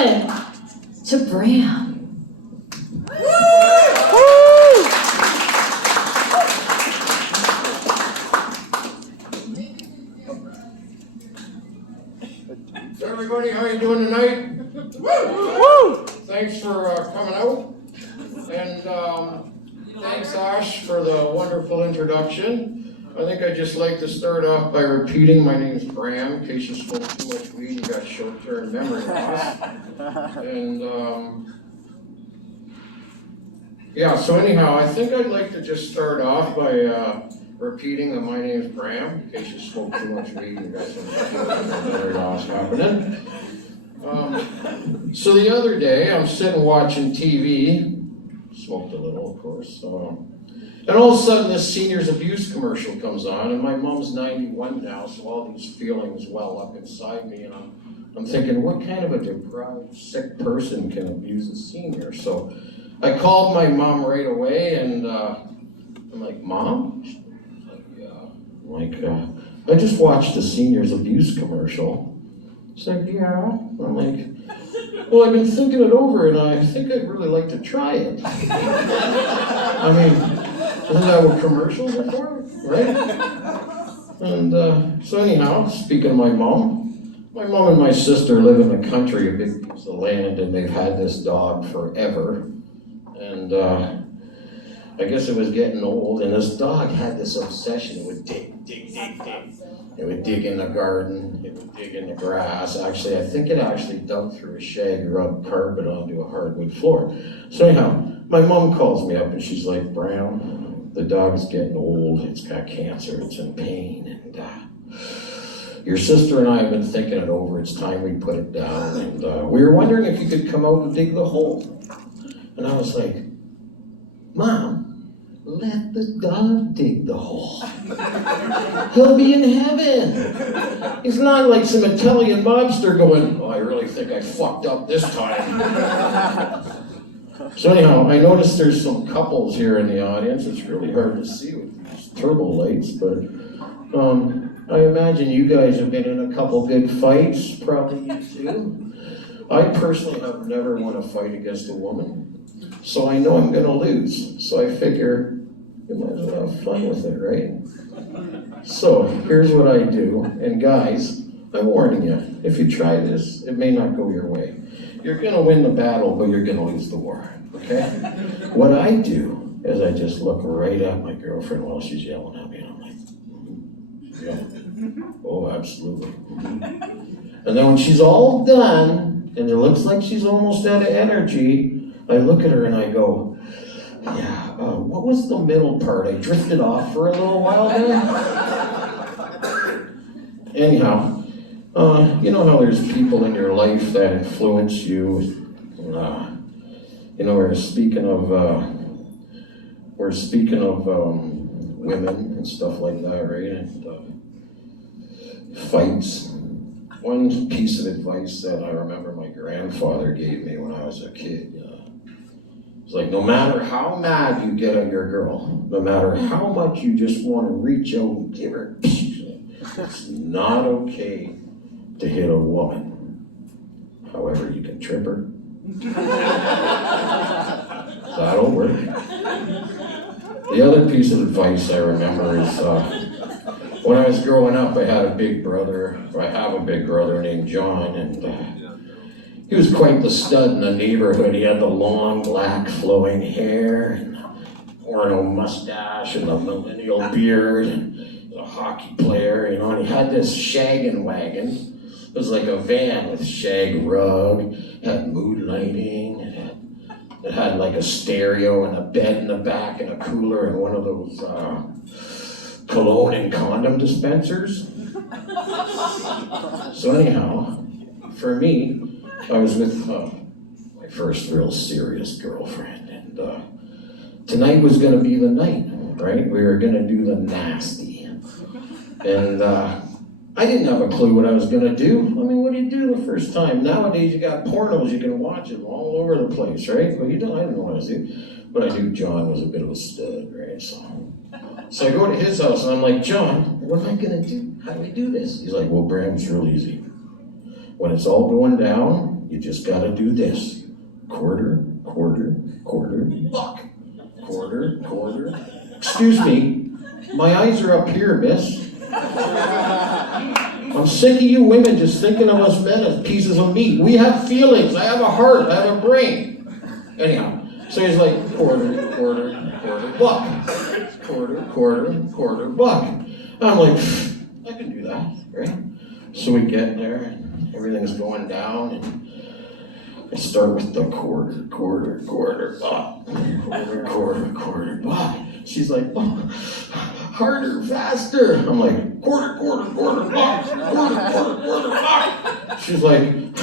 on to Bram. Everybody, how you doing tonight? Woo! Thanks for coming out, and thanks Ash for the wonderful introduction. I think I'd just like to start off by repeating my name's Bram, in case you smoked too much weed and got short-term memory loss. And yeah, so anyhow, I think I'd like to just start off by repeating that my name's Bram, in case you smoked too much weed and got some short-term memory loss happening. So the other day, I'm sitting watching TV, smoked a little, of course, and all of a sudden this seniors abuse commercial comes on, and my mom's 91 now, so all these feelings well up inside me, and I'm thinking, what kind of a deprived, sick person can abuse a senior? So I called my mom right away, and I'm like, Mom? She's like, yeah. I'm like, I just watched the seniors abuse commercial. She's like, yeah. I'm like, well, I've been thinking it over, and I think I'd really like to try it. I mean, isn't that what commercials are for, right? And so anyhow, speaking of my mom and my sister live in the country, a big piece of land, and they've had this dog forever. And I guess it was getting old, and this dog had this obsession. It would dig. It would dig in the garden, it would dig in the grass. Actually, I think it actually dug through a shag rubbed carpet onto a hardwood floor. So anyhow, my mom calls me up and she's like, Bram, the dog's getting old, it's got cancer, it's in pain, and your sister and I have been thinking it over, it's time we put it down, and we were wondering if you could come out and dig the hole. And I was like, Mom, let the dog dig the hole. He'll be in heaven. He's not like some Italian mobster going, oh, I really think I fucked up this time. So anyhow, I noticed there's some couples here in the audience. It's really hard to see with these turbo lights, but I imagine you guys have been in a couple good fights, probably you too. I personally have never won a fight against a woman, so I know I'm gonna lose. So I figure you might as well have fun with it, right? So here's what I do, and guys, I'm warning you, if you try this, it may not go your way. You're gonna win the battle, but you're gonna lose the war, okay? What I do is I just look right at my girlfriend while she's yelling at me, and I'm like, yeah, oh, absolutely. And then when she's all done, and it looks like she's almost out of energy, I look at her and I go, yeah, what was the middle part? I drifted off for a little while there. Anyhow, you know how there's people in your life that influence you. You know, we're speaking of women and stuff like that, right? And fights. One piece of advice that I remember my grandfather gave me when I was a kid. It's like, no matter how mad you get at your girl, no matter how much you just want to reach out and give her, it's not okay to hit a woman. However, you can trip her. That'll work. The other piece of advice I remember is when I was growing up, I have a big brother named John, and he was quite the stud in the neighborhood. He had the long, black, flowing hair, and the porno mustache, and the millennial beard, and he was a hockey player, you know, and he had this shaggin' wagon. It was like a van with shag rug, had mood lighting, it had like a stereo and a bed in the back and a cooler and one of those cologne and condom dispensers. So anyhow, for me, I was with my first real serious girlfriend, and tonight was going to be the night, right? We were going to do the nasty. And I didn't have a clue what I was going to do. I mean, what do you do the first time? Nowadays, you got pornos, you can watch them all over the place, right? Well, I didn't know what I was doing. But I knew John was a bit of a stud, right? So I go to his house, and I'm like, John, what am I going to do? How do we do this? He's like, well, Bram's real easy. When it's all going down, You just gotta do this. Quarter, quarter, quarter, buck. Quarter, quarter. Excuse me, my eyes are up here, miss. I'm sick of you women just thinking of us men as pieces of meat. We have feelings. I have a heart. I have a brain. Anyhow, so he's like, quarter, quarter, quarter, buck. Quarter, quarter, quarter, buck. I'm like, I can do that, right? So we get there, and everything's going down, and I start with the quarter, quarter, quarter, buck. Quarter, quarter, quarter, buck. She's like, oh, harder, faster. I'm like, quarter, quarter, quarter, buck. Quarter, quarter, quarter, buck. She's like,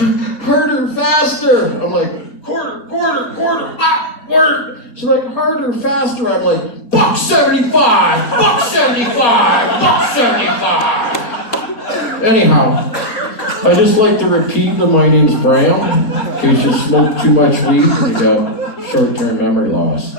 harder, faster. I'm like, quarter, quarter, quarter, buck, quarter. She's like, harder, faster. I'm like, $1.75, $1.75, $1.75. Anyhow, I just like to repeat that my name's Bram, in case you smoke too much weed and you got short-term memory loss.